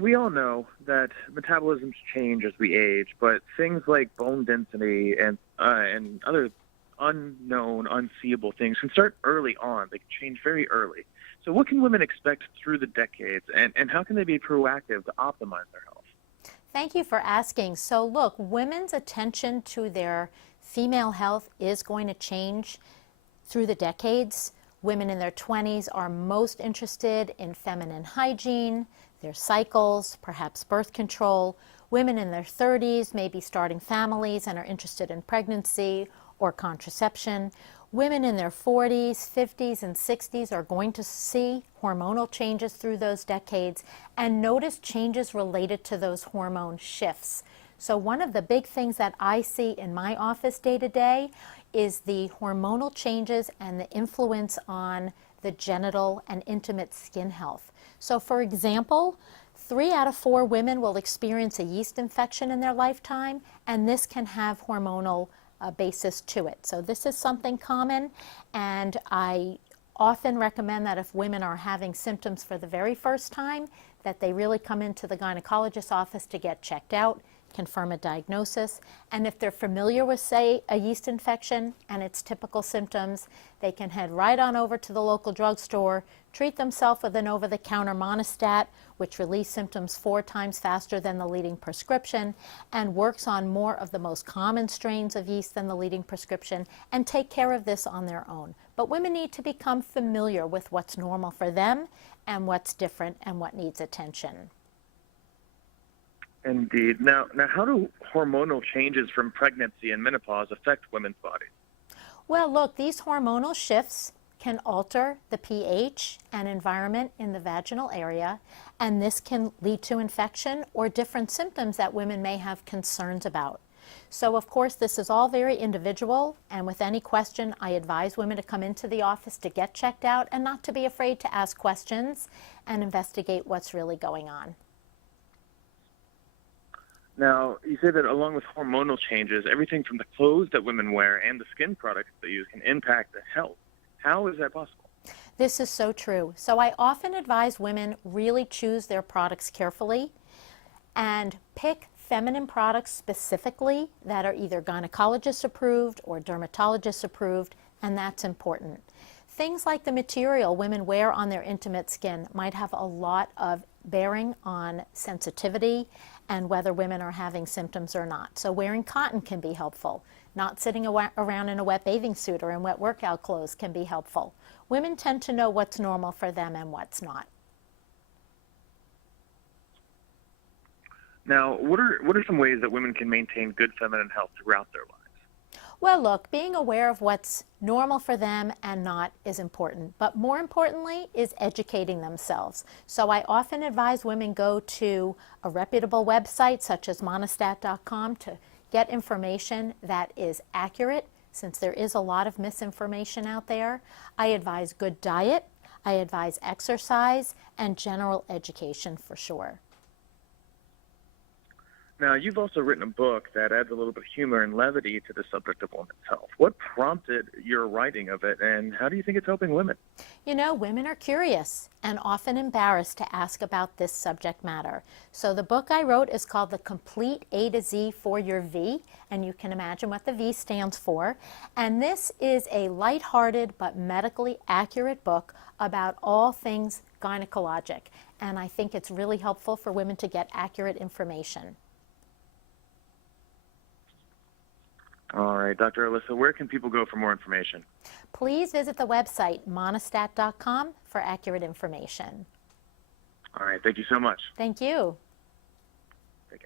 we all know that metabolisms change as we age, but things like bone density and other unknown, unseeable things can start early on. They can change very early. So what can women expect through the decades, and how can they be proactive to optimize their health? Thank you for asking. So look, women's attention to their female health is going to change through the decades. Women in their 20s are most interested in feminine hygiene, their cycles, perhaps birth control. Women in their 30s may be starting families and are interested in pregnancy or contraception. Women in their 40s, 50s, and 60s are going to see hormonal changes through those decades and notice changes related to those hormone shifts. So one of the big things that I see in my office day to day is the hormonal changes and the influence on the genital and intimate skin health. So for example, 3 out of 4 women will experience a yeast infection in their lifetime, and this can have hormonal basis to it. So this is something common, and I often recommend that if women are having symptoms for the very first time, that they really come into the gynecologist's office to get checked out, confirm a diagnosis, and if they're familiar with, say, a yeast infection and its typical symptoms, they can head right on over to the local drugstore, treat themselves with an over-the-counter Monistat, which relieves symptoms 4 times faster than the leading prescription and works on more of the most common strains of yeast than the leading prescription, and take care of this on their own. But women need to become familiar with what's normal for them and what's different and what needs attention. Indeed. Now, how do hormonal changes from pregnancy and menopause affect women's bodies? Well, look, these hormonal shifts can alter the pH and environment in the vaginal area, and this can lead to infection or different symptoms that women may have concerns about. So, of course, this is all very individual, and with any question, I advise women to come into the office to get checked out and not to be afraid to ask questions and investigate what's really going on. Now, you say that along with hormonal changes, everything from the clothes that women wear and the skin products they use can impact their health. How is that possible? This is so true. So I often advise women really choose their products carefully and pick feminine products specifically that are either gynecologist approved or dermatologist approved, and that's important. Things like the material women wear on their intimate skin might have a lot of bearing on sensitivity and whether women are having symptoms or not. So wearing cotton can be helpful. Not sitting around in a wet bathing suit or in wet workout clothes can be helpful. Women tend to know what's normal for them and what's not. Now, what are some ways that women can maintain good feminine health throughout their lives? Well, look, being aware of what's normal for them and not is important, but more importantly is educating themselves. So I often advise women go to a reputable website such as monistat.com to get information that is accurate, since there is a lot of misinformation out there. I advise good diet, I advise exercise, and general education for sure. Now, you've also written a book that adds a little bit of humor and levity to the subject of women's health. What prompted your writing of it, and how do you think it's helping women? You know, women are curious and often embarrassed to ask about this subject matter. So the book I wrote is called The Complete A to Z for Your V, and you can imagine what the V stands for. And this is a lighthearted but medically accurate book about all things gynecologic. And I think it's really helpful for women to get accurate information. All right, Dr. Alyssa, where can people go for more information? Please visit the website monistat.com for accurate information. All right, thank you so much. Thank you.